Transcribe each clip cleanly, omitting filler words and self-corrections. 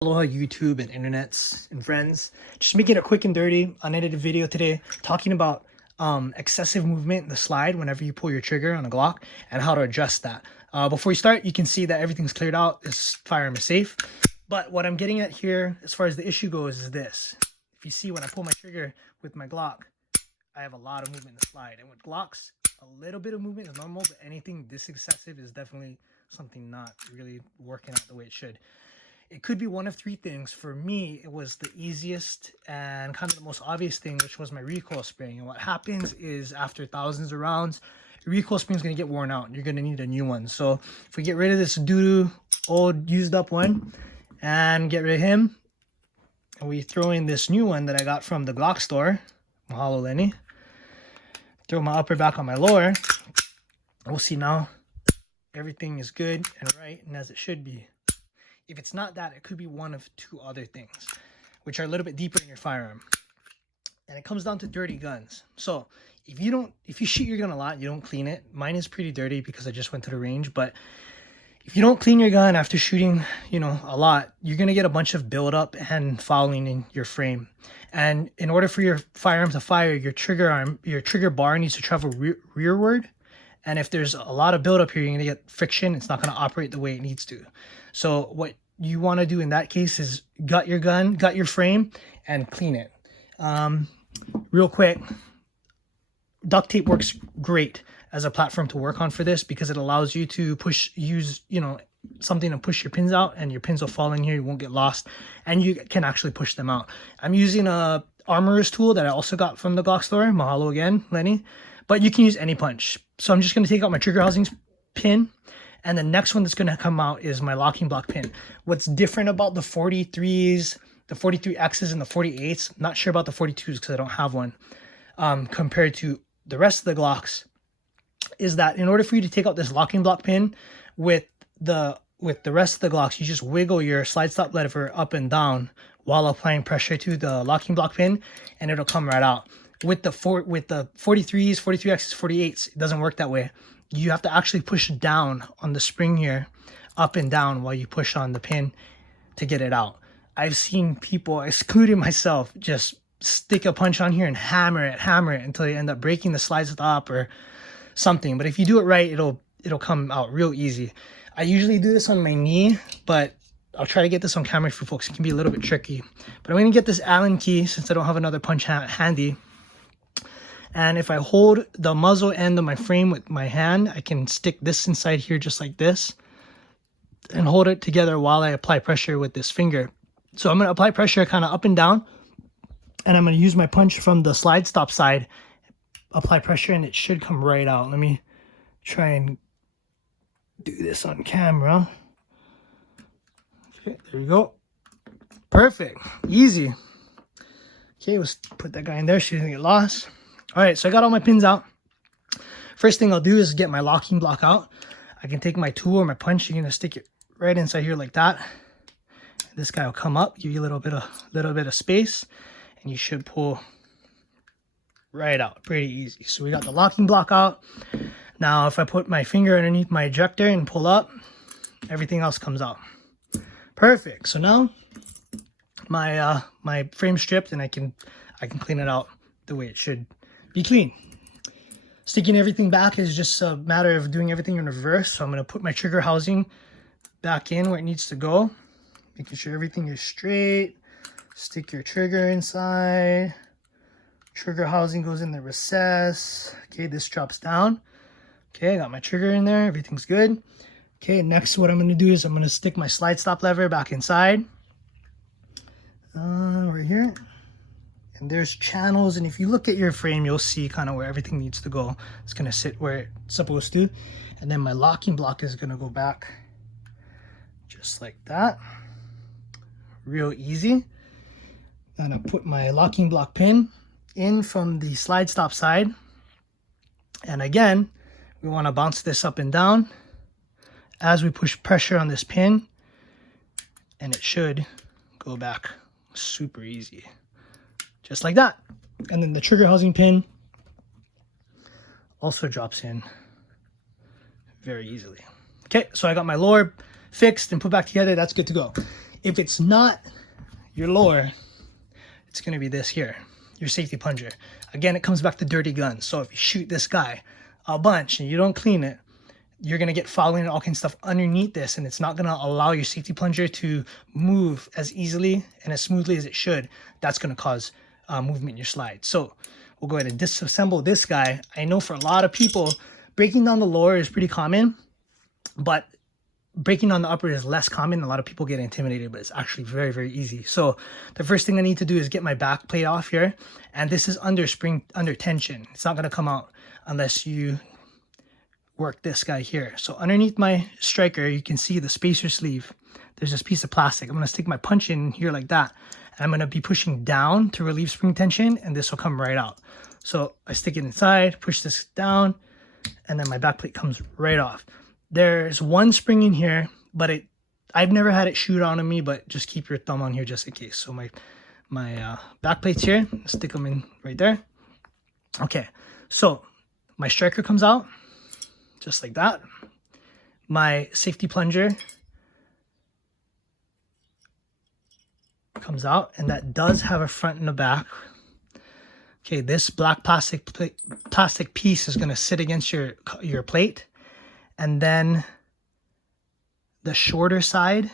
Aloha YouTube and internets and friends. Just making it quick and dirty, unedited video today talking about excessive movement in the slide whenever you pull your trigger on a Glock and how to adjust that. Before you start, you can see that everything's cleared out. This firearm is safe. But what I'm getting at here as far as the issue goes is this. If you see when I pull my trigger with my Glock, I have a lot of movement in the slide. And with Glocks, a little bit of movement is normal, but anything this excessive is definitely something not really working out the way it should. It could be one of three things. For me, it was the easiest and kind of the most obvious thing, which was my recoil spring. And what happens is after thousands of rounds, your recoil spring is going to get worn out and you're going to need a new one. So if we get rid of this doo-doo old used up one and get rid of him, and we throw in this new one that I got from the Glock store, mahalo Lenny, throw my upper back on my lower, we'll see now everything is good and right and as it should be. If it's not that, it could be one of two other things, which are a little bit deeper in your firearm. And it comes down to dirty guns. So if you shoot your gun a lot, you don't clean it. Mine is pretty dirty because I just went to the range. But if you don't clean your gun after shooting, a lot, you're going to get a bunch of buildup and fouling in your frame. And in order for your firearm to fire, your trigger bar needs to travel rearward. And if there's a lot of buildup here, you're going to get friction. It's not going to operate the way it needs to. So what you want to do in that case is gut your gun, gut your frame, and clean it. Real quick, duct tape works great as a platform to work on for this because it allows you to use something to push your pins out, and your pins will fall in here. You won't get lost, and you can actually push them out. I'm using a armorer's tool that I also got from the Glock store. Mahalo again, Lenny. But you can use any punch. So I'm just going to take out my trigger housings pin. And the next one that's going to come out is my locking block pin. What's different about the 43s, the 43Xs, and the 48s, not sure about the 42s because I don't have one, compared to the rest of the Glocks, is that in order for you to take out this locking block pin with the rest of the Glocks, you just wiggle your slide stop lever up and down while applying pressure to the locking block pin, and it'll come right out. With the 43s, 43Xs, 48s, it doesn't work that way. You have to actually push down on the spring here, up and down, while you push on the pin to get it out. I've seen people, excluding myself, just stick a punch on here and hammer it until you end up breaking the slide stop or something. But if you do it right, it'll come out real easy. I usually do this on my knee, but I'll try to get this on camera for folks. It can be a little bit tricky. But I'm going to get this Allen key since I don't have another punch handy. And if I hold the muzzle end of my frame with my hand, I can stick this inside here just like this and hold it together while I apply pressure with this finger. So I'm going to apply pressure kind of up and down, and I'm going to use my punch from the slide stop side, apply pressure, and it should come right out. Let me try and do this on camera. Okay, there we go. Perfect. Easy. Okay, let's put that guy in there so he doesn't get lost. All right, so I got all my pins out. First thing I'll do is get my locking block out. I can take my tool or my punch. You're gonna stick it right inside here like that. This guy will come up, give you a little bit of space, and you should pull right out. Pretty easy. So we got the locking block out. Now, if I put my finger underneath my ejector and pull up, everything else comes out. Perfect. So now my frame's stripped, and I can clean it out the way it should be clean. Sticking everything back is just a matter of doing everything in reverse. So I'm going to put my trigger housing back in where it needs to go, making sure everything is straight. Stick your trigger inside. Trigger housing goes in the recess. Okay, this drops down. Okay, I got my trigger in there. Everything's good. Okay, next what I'm going to do is I'm going to stick my slide stop lever back inside. Right here. And there's channels, and if you look at your frame, you'll see kind of where everything needs to go. It's going to sit where it's supposed to. And then my locking block is going to go back just like that. Real easy. Then I put my locking block pin in from the slide stop side. And again, we want to bounce this up and down as we push pressure on this pin, and it should go back super easy. Just like that. And then the trigger housing pin also drops in very easily. Okay, so I got my lower fixed and put back together. That's good to go. If it's not your lower, it's going to be this here, your safety plunger. Again, it comes back to dirty guns. So if you shoot this guy a bunch and you don't clean it, you're going to get fouling and all kinds of stuff underneath this, and it's not going to allow your safety plunger to move as easily and as smoothly as it should. That's going to cause movement in your slide. So we'll go ahead and disassemble this guy. I know for a lot of people, breaking down the lower is pretty common, but breaking on the upper is less common. A lot of people get intimidated, but it's actually very, very easy. So the first thing I need to do is get my back plate off here. And this is under tension. It's not going to come out unless you work this guy here. So underneath my striker, you can see the spacer sleeve. There's this piece of plastic. I'm going to stick my punch in here like that. And I'm going to be pushing down to relieve spring tension, and this will come right out. So I stick it inside, push this down, and then my back plate comes right off. There's one spring in here, but I've never had it shoot out on me, but just keep your thumb on here just in case. So my back plate's here, stick them in right there. Okay, so my striker comes out just like that. My safety plunger comes out, and that does have a front and a back. Okay, this black plastic piece is going to sit against your plate, and then the shorter side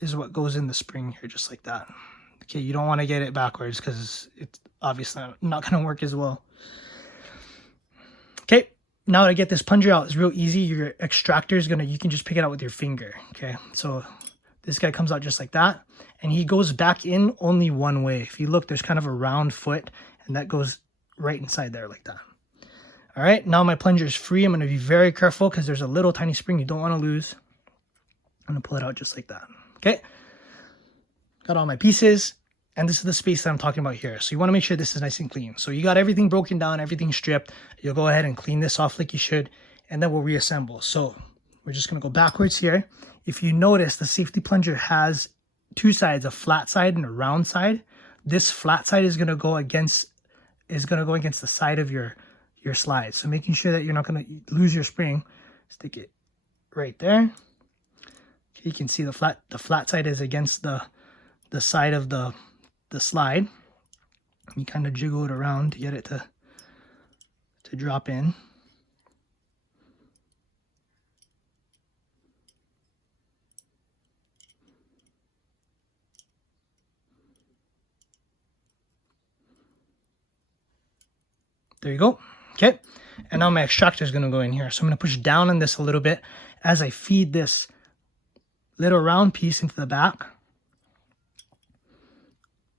is what goes in the spring here, just like that. Okay, you don't want to get it backwards because it's obviously not going to work as well. Okay, now to get this plunger out is real easy. Your extractor is you can just pick it out with your finger. Okay, so this guy comes out just like that, and he goes back in only one way. If you look, there's kind of a round foot, and that goes right inside there like that. All right, now my plunger is free. I'm going to be very careful because there's a little tiny spring you don't want to lose. I'm going to pull it out just like that. Okay, got all my pieces, and this is the space that I'm talking about here. So you want to make sure this is nice and clean. So you got everything broken down, everything stripped. You'll go ahead and clean this off like you should, and then we'll reassemble. So we're just going to go backwards here. If you notice, the safety plunger has two sides, a flat side and a round side. This flat side is going to go against the side of your slide. So making sure that you're not going to lose your spring, stick it right there. Okay, you can see the flat side is against the side of the slide. You kind of jiggle it around to get it to drop in. There you go. Okay, and now my extractor is going to go in here. So I'm going to push down on this a little bit as I feed this little round piece into the back.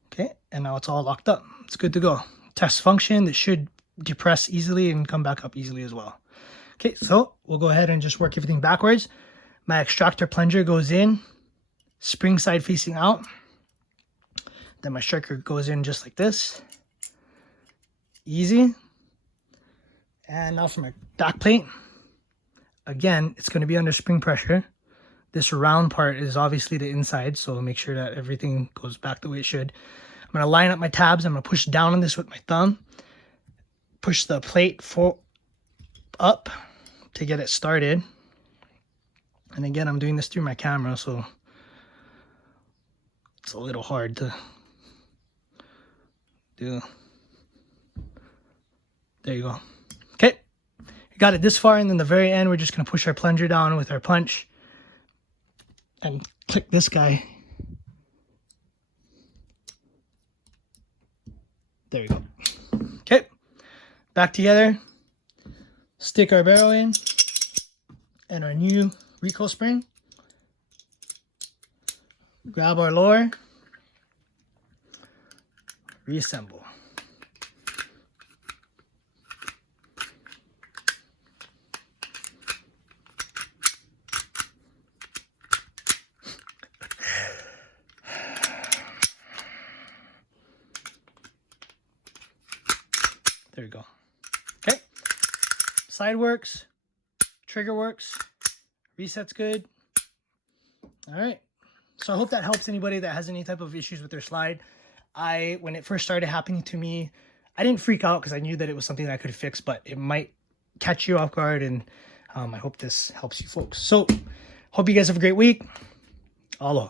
Okay, and now it's all locked up. It's good to go. Test function. It should depress easily and come back up easily as well. Okay, so we'll go ahead and just work everything backwards. My extractor plunger goes in, spring side facing out. Then my striker goes in just like this. Easy. And now for my back plate. Again, it's going to be under spring pressure. This round part is obviously the inside, so make sure that everything goes back the way it should. I'm going to line up my tabs. I'm going to push down on this with my thumb. Push the plate up to get it started. And again, I'm doing this through my camera, so it's a little hard to do. There you go. Okay, you got it this far, and then the very end, we're just going to push our plunger down with our punch and click this guy. There you go. Okay, back together. Stick our barrel in and our new recoil spring. Grab our lower. Reassemble. There you go. Okay. Side works. Trigger works. Reset's good. All right. So I hope that helps anybody that has any type of issues with their slide. When it first started happening to me, I didn't freak out because I knew that it was something that I could fix, but it might catch you off guard, and I hope this helps you folks. So hope you guys have a great week. Aloha.